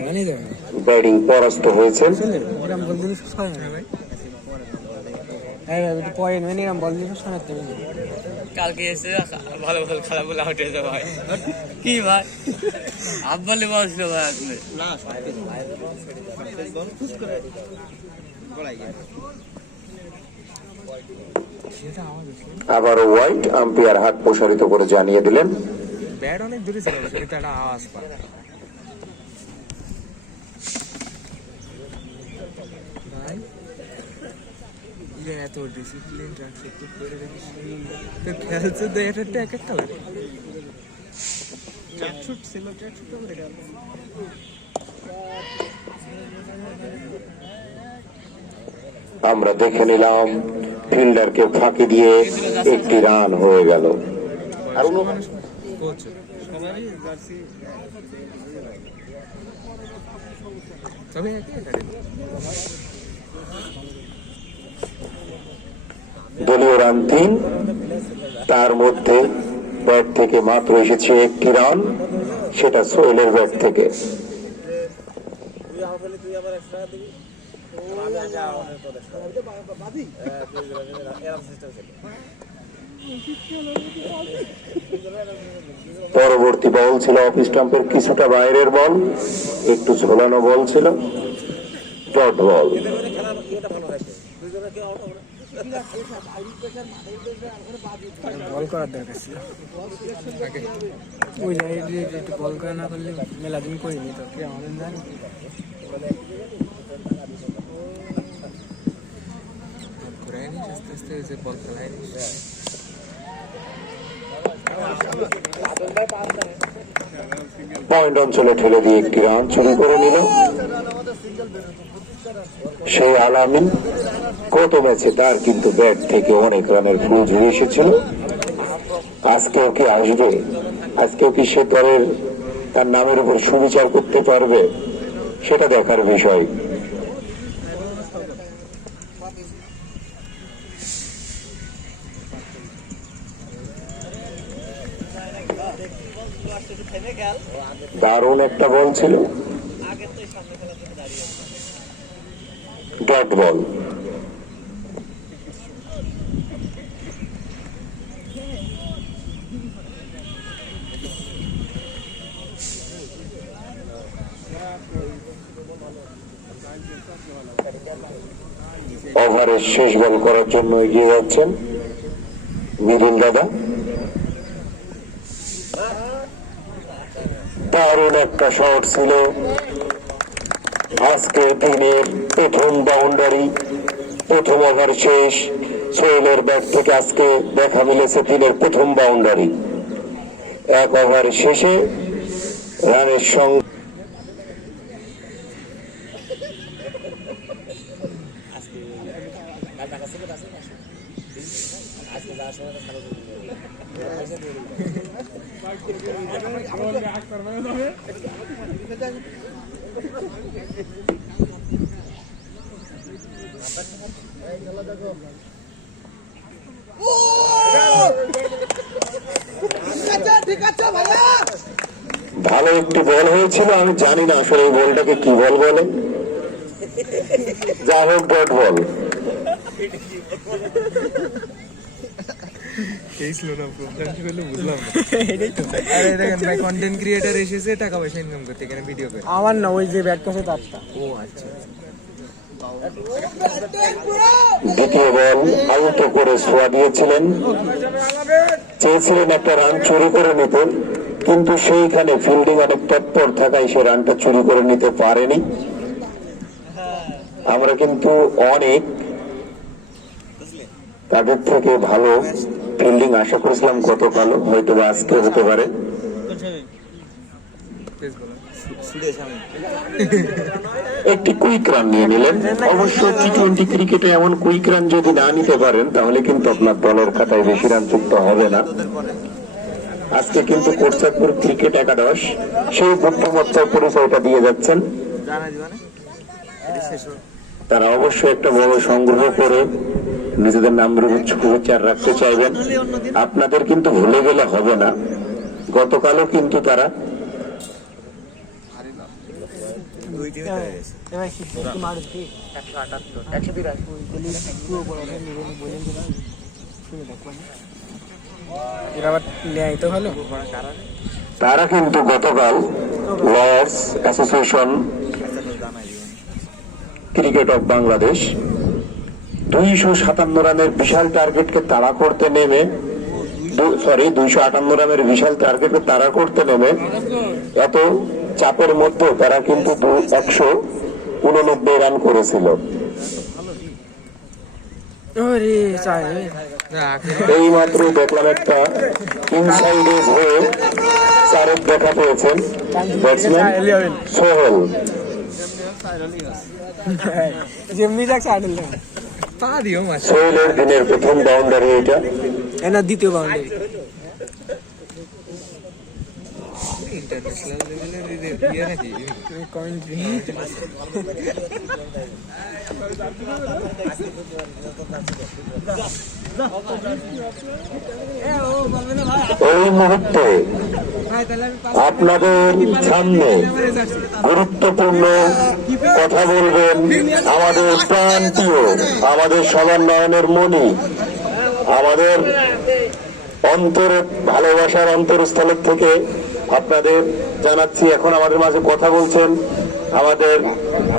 মানে এরম বল দিলে সুস্থ হয় না কালকে এসে ভালো ভালো খেলা বলে আউট হয়েছে ভাই। কি ভাই? আব্বালে ভাই আসলে। আবারও হোয়াইট আম্পিয়ার হাত প্রসারিত করে জানিয়ে দিলেন। ব্যাট অনেক দূরে ছিল কিন্তু একটা আওয়াজ পায়। ভাই ইয়ে এত ডিসিপ্লিন রাখছে একটু করে তো খেলছে তো এটা এক একটা লাগে। ট্র্যাকশুট ছিল ট্র্যাকশুট করে গেল। আমরা দেখে নিলাম ফিল্ডারকে ফাঁকি দিয়ে একটি রান হয়ে গেল। আর উনি- কোচ? সবারই জার্সি তবে দলীয় রান তিন তার মধ্যে ব্যাট থেকে মাত্র এসেছে একটি রান সেটা সোহেলের ব্যাট থেকে। পরবর্তী বল ছিল অফ স্টাম্পের কিছুটা বাইরের বল একটু ঝোলানো বল ছিল ডট বল বল করার দরকার ছিল বল না করলে মেলা দিন করিনি তো কে আমাদের জানি আস্তে আস্তে যে বল পয়েন্ট অঞ্চলে ঠেলে দিয়ে একটি রান চুরি করে নিল। সেই আলামিন কত ম্যাচে তার কিন্তু ব্যাট থেকে অনেক রানের ফুল ঝুড়ে এসেছিল। আজকেও কি আসবে আজকেও কি সে দলের তার নামের উপর সুবিচার করতে পারবে, সেটা দেখার বিষয়। দারুণ একটা বল ছিল। Dot ball. ওভারের শেষ বল করার জন্য এগিয়ে যাচ্ছেন মিলিন দাদা। দারুণ একটা শট ছিল। আজকের দিনের প্রথম বাউন্ডারি প্রথম ওভার শেষ, সোহেলের ব্যাট থেকে আজকে দেখা মিলেছে দিনের প্রথম বাউন্ডারি এক ওভার শেষে রানের সঙ্গে ভালো একটি বল হয়েছিল, আমি জানি না আসলে এই বলটাকে কি বল বলে। যা হোক, ডট বল। এই ছিল না প্রোগ্রাম কি করলে বুঝলাম না আরে দেখেন ভাই কন্টেন্ট ক্রিয়েটর এসেছে টাকা পয়সা ইনকাম করতে এখানে ভিডিও করে। আমার না ওই যে ব্যাট তারটা ও আচ্ছা দ্বিতীয় বল আউট করে সোয়া দিয়েছিলেন। চেয়েছিলেন একটা রান চুরি করে নিতে কিন্তু সেইখানে ফিল্ডিং অনেক তৎপর থাকায় সে রানটা চুরি করে নিতে পারেনি। আমরা কিন্তু অনেক তাদের থেকে ভালো ফিল্ডিং আশা করেছিলাম গতকালও হয়তো বা আজকে হতে পারে। একটি কুইক রান নিয়ে নিলেন। অবশ্য টি টোয়েন্টি ক্রিকেটে এমন কুইক রান যদি না নিতে পারেন, তাহলে কিন্তু আপনার দলের খাতায় বেশি রান যুক্ত হবে না। আজকে কিন্তু কোটসাদপুর ক্রিকেট একাদশ, সেই বুদ্ধিমত্তার পরিচয়টা দিয়ে যাচ্ছেন। তারা অবশ্যই একটা বড় সংগ্রহ করে নিজেদের উচ্চ উচ্চার রাখতে চাইবেন। আপনাদের কিন্তু ভুলে গেলে হবে না। গতকালও কিন্তু তারা তারা কিন্তু গতকাল Lord's association cricket of Bangladesh দুইশো সাতান্ন রানের বিশাল টার্গেটকে তাড়া করতে নেমে সরি দুইশো আটান্ন রানের বিশাল টার্গেটকে তাড়া করতে নেমে এত চাপের মধ্যে তারা কিন্তু একশো উননব্বই রান করেছিল। এই মাত্র দেখলাম একটা ইনসাইড এজ হয়ে চারের দেখা পেয়েছেন ব্যাটসম্যান সোহেল। যেমনি যাক চাইল সোহেলের দিনের প্রথম বাউন্ডারি এটা এনা দ্বিতীয় বাউন্ডারি এই মুহূর্তে আপনাদের সামনে গুরুত্বপূর্ণ কথা বলবেন আমাদের প্রান্তীয় আমাদের সবার নয়নের মণি, আমাদের অন্তর ভালোবাসার অন্তরস্থলের থেকে আপনাদের জানাচ্ছি, এখন আমাদের মাঝে কথা বলছেন আমাদের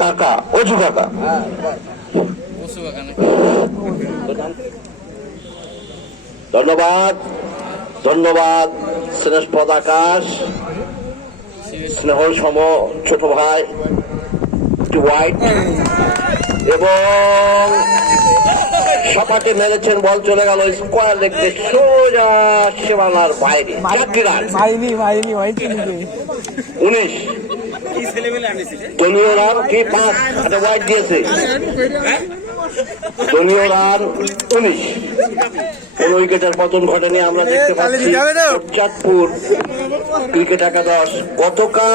কাকা, অজু কাকা। ধন্যবাদ ধন্যবাদ স্নেহপদ আকাশ স্নেহ সম ছোট ভাই। হোয়াইট এবং সপাটে মেরেছেন বল চলে গেল স্কোয়ার দেখতে সোজা সীমানার বাইরে। উনিশ। দলীয় রান কি পাঁচ? একটা হোয়াইট দিয়েছে। দলীয় রান উনিশ। কোন উইকেটের পতন ঘটেনি আমরা দেখতে পাচ্ছি চাঁদপুর ক্রিকেট একাদশ। গতকাল